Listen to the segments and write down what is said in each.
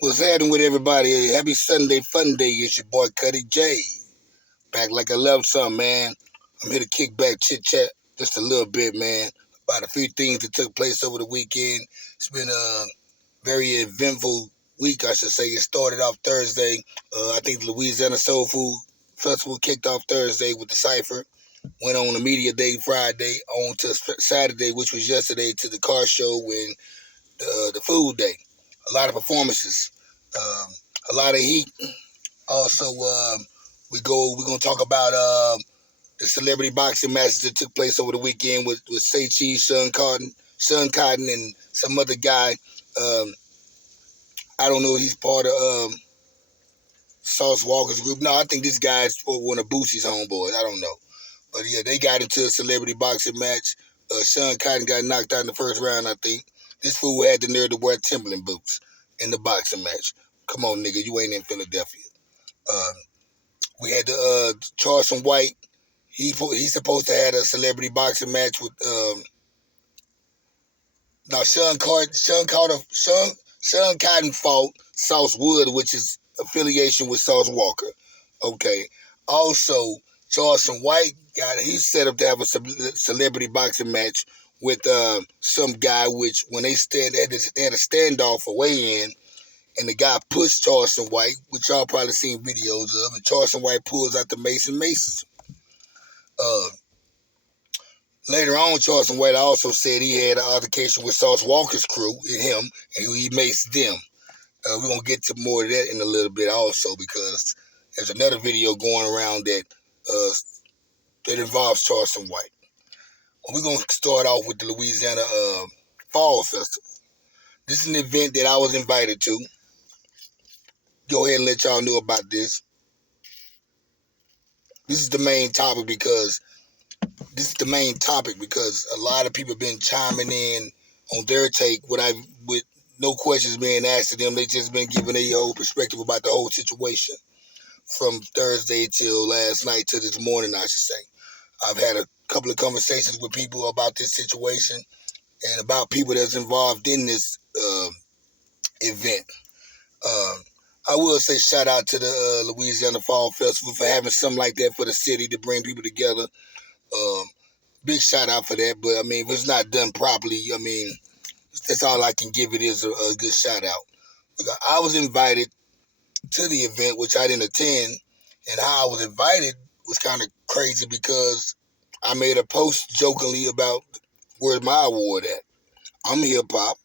What's happening with everybody? Happy Sunday, fun day. It's your boy Cuddy J. Back like I love something, man. I'm here to kick back, chit chat just a little bit, man, about a few things that took place over the weekend. It's been a very eventful week, I should say. It started off Thursday. I think the Louisiana Soul Food Festival kicked off Thursday with the Cypher. Went on the Media Day Friday, on to Saturday, which was yesterday, to the car show and the Food Day. A lot of performances. Um, a lot of heat. Also, we're gonna talk about the celebrity boxing matches that took place over the weekend with Say Cheese, Shawn Cotton, and some other guy. Um, I don't know. He's part of Sauce Walker's group. No, I think this guy's one of Boosie's homeboys. I don't know, but yeah, they got into a celebrity boxing match. Shawn Cotton got knocked out in the first round, I think. This fool had the nerve to wear Timberland boots in the boxing match. Come on, nigga, you ain't in Philadelphia. Um, we had the Charleston White. He's supposed to have a celebrity boxing match with now Shawn Cotton fought Sauce Wood, which is affiliation with Sauce Walker. Okay. Also, Charleston White he's set up to have a celebrity boxing match with some guy, which when they had a standoff for weigh in, and the guy pushed Charleston White, which y'all probably seen videos of, and Charleston White pulls out the Masons. Uh, Later on, Charleston White also said he had an altercation with Sauce Walker's crew and him, and he maced them. We're going to get to more of that in a little bit also, because there's another video going around that involves Charleston White. We're going to start off with the Louisiana Fall Festival. This is an event that I was invited to. Go ahead and let y'all know about this. This is the main topic because a lot of people have been chiming in on their take with no questions being asked of them. They just been giving their whole perspective about the whole situation from Thursday till last night to this morning, I should say. I've had a couple of conversations with people about this situation and about people that's involved in this event. I will say shout out to the Louisiana Fall Festival for having something like that for the city to bring people together. Big shout out for that, but I mean, if it's not done properly, I mean, that's all I can give it is a good shout out. I was invited to the event, which I didn't attend, and how I was invited was kind of crazy because I made a post jokingly about where's my award at. I'm hip hop,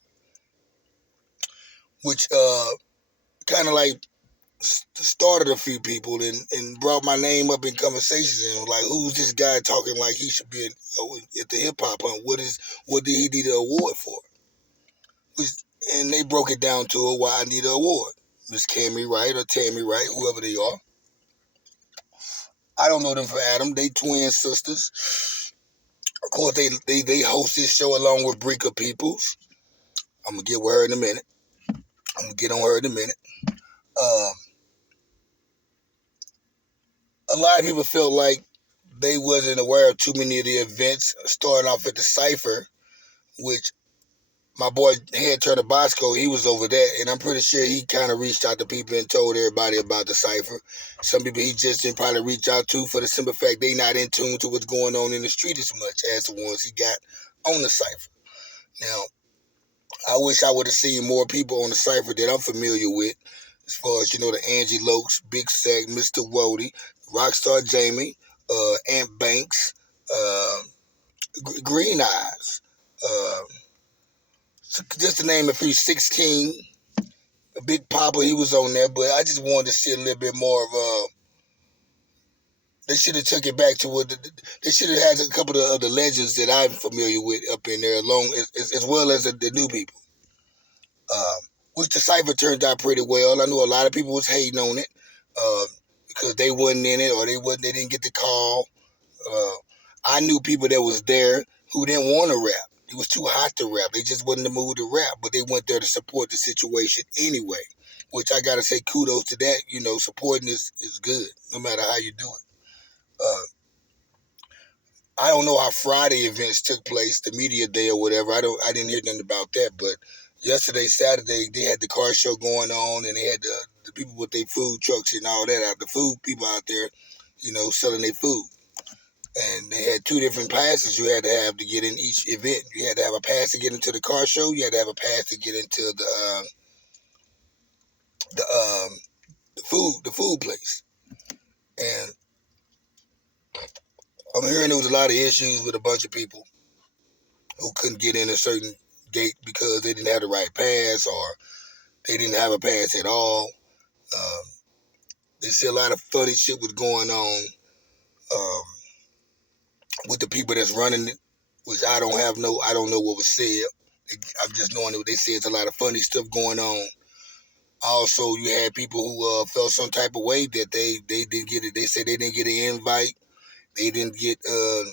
which kind of like started a few people and brought my name up in conversations and was like, who's this guy talking like he should be at the hip hop hunt? What did he need an award for? And they broke it down to why I need an award. Miss Cammy Wright or Tammy Wright, whoever they are. I don't know them for Adam. They twin sisters. Of course, they host this show along with Brika Peoples. I'm gonna get with her in a minute. I'm gonna get on her in a minute. A lot of people felt like they wasn't aware of too many of the events. Starting off at the Cypher, which my boy Head Turner Bosco, he was over there, and I'm pretty sure he kind of reached out to people and told everybody about the Cypher. Some people he just didn't probably reach out to for the simple fact they not in tune to what's going on in the street as much as the ones he got on the Cypher. Now, I wish I would have seen more people on the Cypher that I'm familiar with, as far as, the Angie Lokes, Big Sack, Mr. Wody, Rockstar Jamie, Ant Banks, Green Eyes, just to name a few, 16, Big Papa, he was on there, but I just wanted to see a little bit more of, they should have took it back to they should have had a couple of the legends that I'm familiar with up in there, along as well as the new people. Which the Cypher turned out pretty well. I know a lot of people was hating on it because they wasn't in it or they didn't get the call. I knew people that was there who didn't want to rap. It was too hot to rap. They just wasn't in the mood to rap, but they went there to support the situation anyway, which I got to say kudos to that. Supporting is good, no matter how you do it. I don't know how Friday events took place, the media day or whatever. I didn't hear nothing about that, but yesterday, Saturday, they had the car show going on, and they had the people with their food trucks and all that out. The food people out there, selling their food. And they had two different passes you had to have to get in each event. You had to have a pass to get into the car show. You had to have a pass to get into the um, the food place. And I'm hearing there was a lot of issues with a bunch of people who couldn't get in a certain gate because they didn't have the right pass or they didn't have a pass at all. Um, they see a lot of funny shit was going on um, with the people that's running it, which I don't know what was said. I'm just knowing that they said it's a lot of funny stuff going on. Also, you had people who felt some type of way that they didn't get it. They said they didn't get an invite. They didn't get a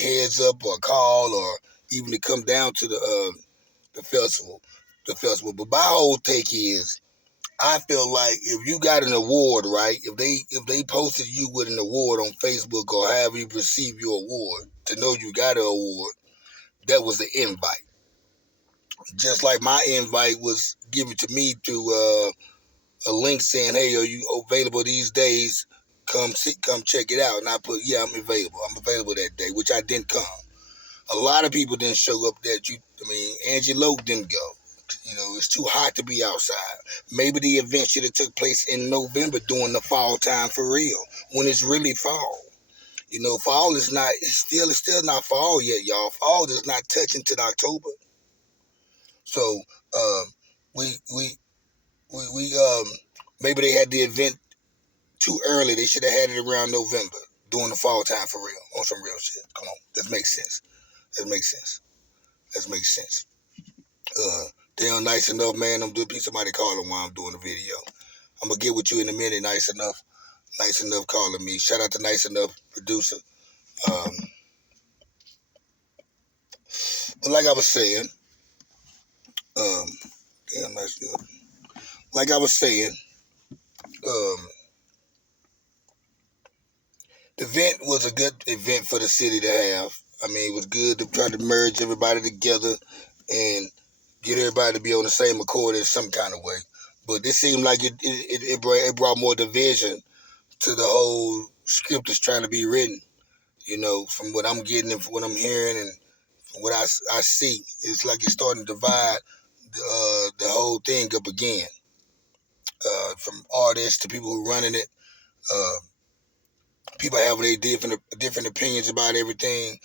heads up or a call or even to come down to the festival. The festival. But my whole take is, I feel like if you got an award, right? If they posted you with an award on Facebook or however you receive your award to know you got an award, that was the invite. Just like my invite was given to me through a link saying, "Hey, are you available these days? Come check it out." And I put, "Yeah, I'm available. I'm available that day," which I didn't come. A lot of people didn't show up. Angie Loke didn't go. It's too hot to be outside. Maybe the event should have took place in November during the fall time for real, when it's really fall. Fall is not. It's still not fall yet, y'all. Fall is not touching till October. So, we we we maybe they had the event too early. They should have had it around November during the fall time for real, on some real shit. Come on, that makes sense. That makes sense. That makes sense. Uh, they are nice enough, man. I'm doing. Somebody calling while I'm doing the video. I'm gonna get with you in a minute. Nice enough calling me. Shout out to Nice Enough producer. Um, but like I was saying, um, damn, that's good. Like I was saying, um, the event was a good event for the city to have. I mean, it was good to try to merge everybody together and get everybody to be on the same accord in some kind of way. But this seemed like it brought more division to the whole script that's trying to be written. From what I'm getting and from what I'm hearing and from what I see, it's like it's starting to divide the whole thing up again. From artists to people who running it, uh, people having their different opinions about everything.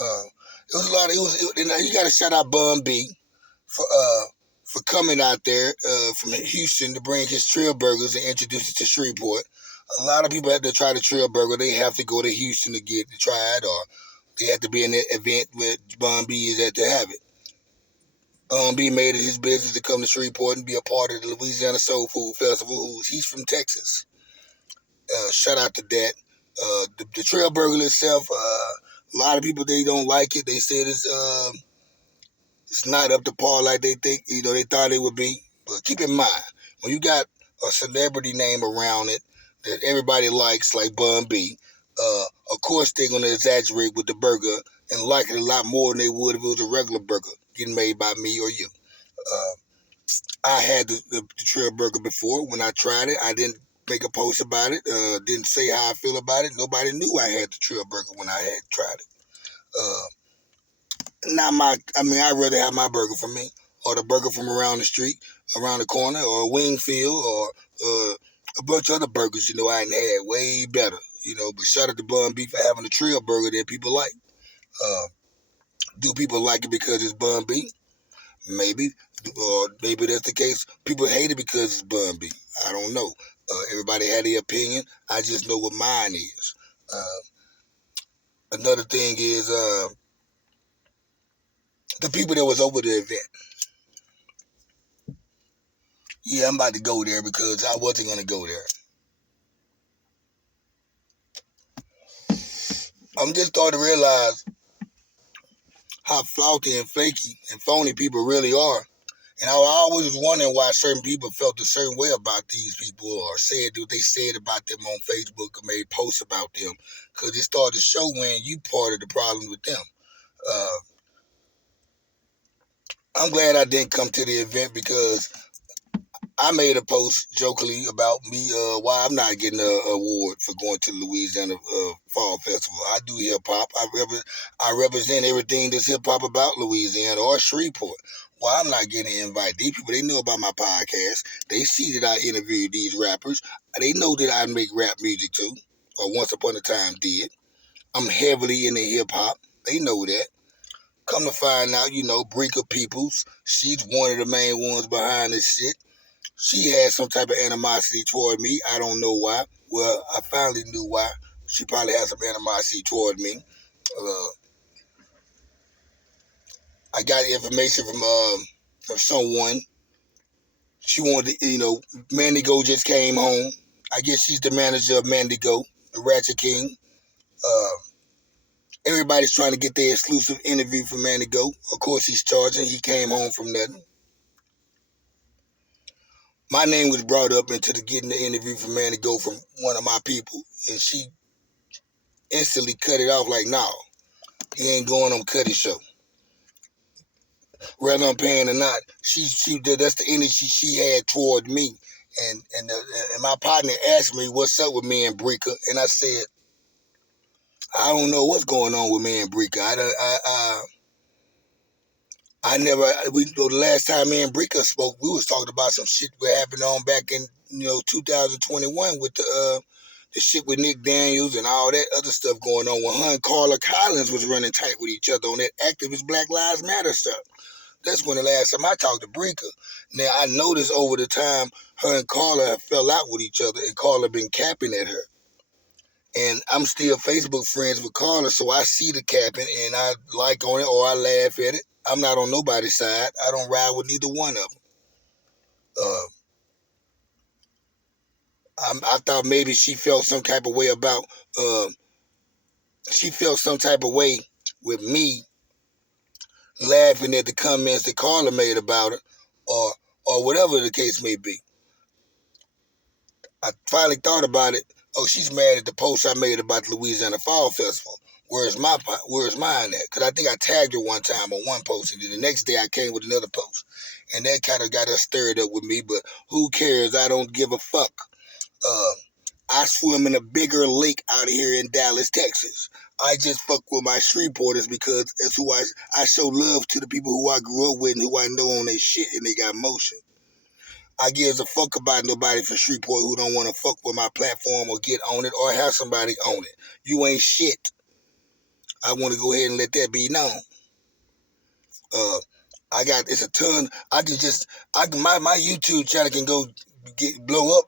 Uh, it was a lot. You got to shout out Bun B for coming out there from Houston to bring his Trill Burgers and introduce it to Shreveport. A lot of people have to try the Trill Burger. They have to go to Houston to try it, or they have to be in an event where Bun B is at to have it. B made it his business to come to Shreveport and be a part of the Louisiana Soul Food Festival. He's from Texas. Shout out to that. The Trill Burger itself, a lot of people, they don't like it. They said it's not up to par like they think, they thought it would be. But keep in mind, when you got a celebrity name around it that everybody likes, like Bun B, of course they're going to exaggerate with the burger and like it a lot more than they would if it was a regular burger getting made by me or you. Uh, I had the Trill Burger before. When I tried it, I didn't make a post about it, didn't say how I feel about it. Nobody knew I had the Trill Burger when I had tried it. Uh, I'd rather have my burger from me or the burger from around the street, around the corner, or Wingfield, or a bunch of other burgers, I hadn't had way better, But shout out to Bun B for having a Trill Burger that people like. Uh, do people like it because it's Bun B? Maybe. Or maybe that's the case. People hate it because it's Bun B. I don't know. Everybody had their opinion. I just know what mine is. Another thing is the people that was over the event. Yeah, I'm about to go there because I wasn't going to go there. I'm just starting to realize how flaky and flaky and phony people really are. And I always was wondering why certain people felt a certain way about these people or said what they said about them on Facebook or made posts about them. Because it started to show when you part of the problem with them. Uh, I'm glad I didn't come to the event because I made a post jokingly about me why I'm not getting an award for going to the Louisiana Fall Festival. I do hip hop. I represent everything that's hip hop about Louisiana or Shreveport. Why I'm not getting an invite? These people, they know about my podcast. They see that I interviewed these rappers. They know that I make rap music too, or once upon a time did. I'm heavily into hip hop. They know that. Come to find out, Breaker Peoples, she's one of the main ones behind this shit. She had some type of animosity toward me. I don't know why. Well, I finally knew why. She probably had some animosity toward me. Uh, I got information from someone. She wanted to, Mandigo just came home. I guess she's the manager of Mandigo, the Ratchet King. Uh, Everybody's trying to get their exclusive interview from Mandigo. Of course, he's charging. He came home from nothing. My name was brought up into getting the interview from Mandigo from one of my people, and she instantly cut it off like, no, he ain't going on Cuddy's show. Whether I'm paying or not, that's the energy she had toward me. And my partner asked me what's up with me and Breaker, and I said, I don't know what's going on with me and Breaker. The last time me and Breaker spoke, we was talking about some shit that happened on back in 2021 with the shit with Nick Daniels and all that other stuff going on when her and Carla Collins was running tight with each other on that activist Black Lives Matter stuff. That's when the last time I talked to Breaker. Now, I noticed over the time her and Carla have fell out with each other and Carla been capping at her. And I'm still Facebook friends with Carla, so I see the capping and I like on it or I laugh at it. I'm not on nobody's side. I don't ride with neither one of them. I thought maybe she felt some type of way about, she felt some type of way with me laughing at the comments that Carla made about her or whatever the case may be. I finally thought about it. Oh, she's mad at the post I made about the Louisiana Fall Festival. Where's mine at? Because I think I tagged her one time on one post, and then the next day I came with another post. And that kind of got her stirred up with me, but who cares? I don't give a fuck. I swim in a bigger lake out here in Dallas, Texas. I just fuck with my Shreveporters because it's who I show love to the people who I grew up with and who I know on their shit and they got motion. I gives a fuck about nobody from Shreveport who don't want to fuck with my platform or get on it or have somebody own it. You ain't shit. I want to go ahead and let that be known. It's a ton. My YouTube channel can go blow up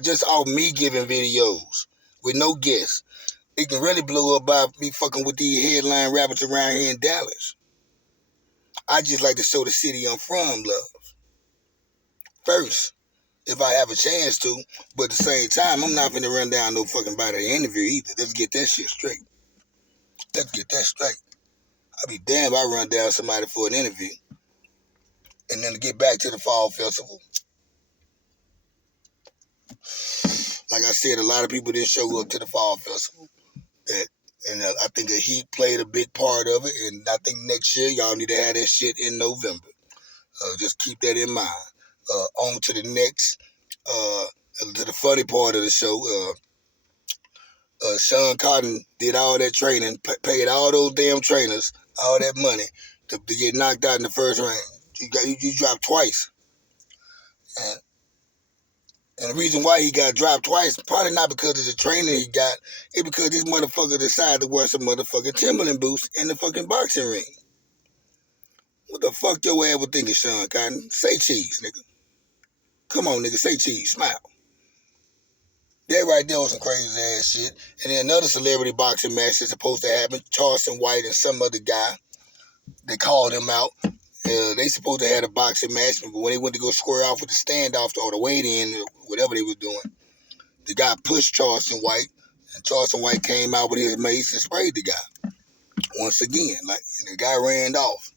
just off me giving videos with no guests. It can really blow up by me fucking with these headline rappers around here in Dallas. I just like to show the city I'm from love first, if I have a chance to. But at the same time, I'm not finna run down no fucking body interview either. Let's get that shit straight. I'd be damned if I run down somebody for an interview. And then to get back to the Fall Festival. Like I said, a lot of people didn't show up to the Fall Festival. I think the heat played a big part of it. And I think next year, y'all need to have that shit in November. Just keep that in mind. On to the next, to the funny part of the show. Shawn Cotton did all that training, paid all those damn trainers all that money to get knocked out in the first round. You dropped twice. And the reason why he got dropped twice, probably not because of the training he got, it's because this motherfucker decided to wear some motherfucking Timberland boots in the fucking boxing ring. What the fuck your ass was thinking, Shawn Cotton? Say cheese, nigga. Come on, nigga, say cheese, smile. That right there was some crazy ass shit. And then another celebrity boxing match that's supposed to happen, Charleston White and some other guy, they called him out. They supposed to have a boxing match, but when they went to go square off with the standoff or the weigh-in, or whatever they was doing, the guy pushed Charleston White, and Charleston White came out with his mace and sprayed the guy. Once again, and the guy ran off.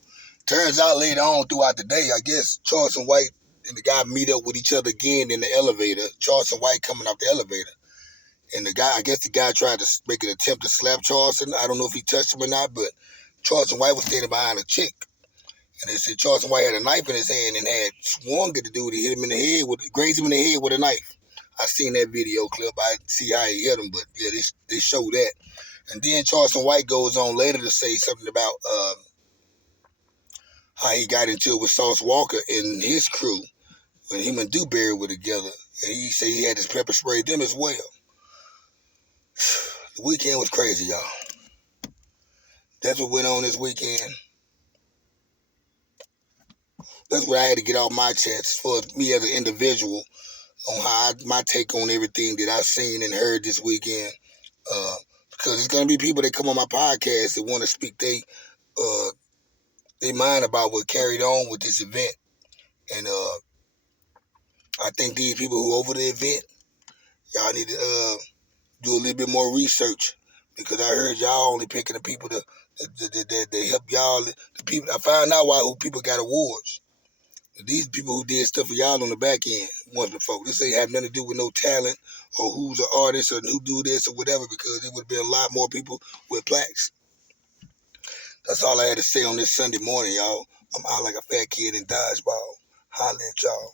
Turns out later on throughout the day, I guess Charleston White and the guy meet up with each other again in the elevator. Charleston White coming off the elevator. And the guy tried to make an attempt to slap Charleston. I don't know if he touched him or not, but Charleston White was standing behind a chick. And they said Charleston White had a knife in his hand and had swung at the dude. He hit him in the head grazed him in the head with a knife. I seen that video clip. I didn't see how he hit him, but yeah, they show that. And then Charleston White goes on later to say something about how he got into it with Sauce Walker and his crew when him and Dewberry were together. And he said he had his pepper spray them as well. The weekend was crazy, y'all. That's what went on this weekend. That's what I had to get off my chest for me as an individual on my take on everything that I've seen and heard this weekend. Because it's going to be people that come on my podcast that want to speak they mind about what carried on with this event. And I think these people who over the event, y'all need to do a little bit more research, because I heard y'all only picking the people that help y'all. The people I found out who people got awards. These people who did stuff for y'all on the back end, one of the folks. This ain't have nothing to do with no talent or who's an artist or who do this or whatever, because it would have been a lot more people with plaques. That's all I had to say on this Sunday morning, y'all. I'm out like a fat kid in dodgeball. Holla at y'all.